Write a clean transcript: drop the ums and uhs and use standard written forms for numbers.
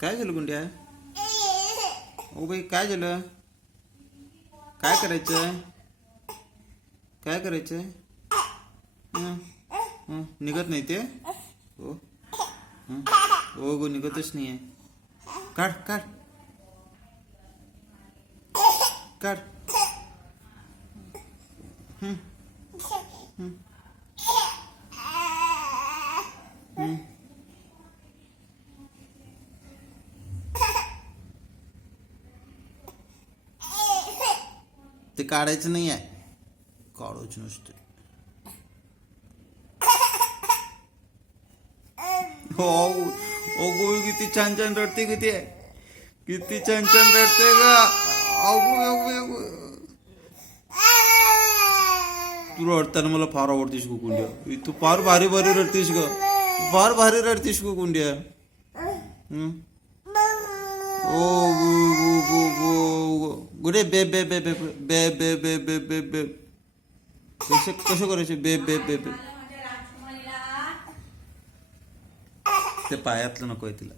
काय झालं गुंड्या? O by काय झालं? काय करायचं? काय करायचं? हं, हं, निघत नाही ते? हो हं. हो गो निघतच नाही आहे. काढ काढ काढ. हं, हं, हं. ते काढायचं नाही आहे. काढूच नसते. हो अगो किती छान छान रडते किती किती छान छान रडते ग. अगो अगो अगो तू रडताना मला फार आवडतीस गो कुंड्या. तू फार भारी भारी रडतीस ग. फार भारी रडतीस गो कुंड्या. हं? ओ गो गो गो गो गुडे बे बे बे बे बे बे बे बे बे बे कसं कसं करायचं बे बे बे बे. ते पायातलं नको आहे तिला.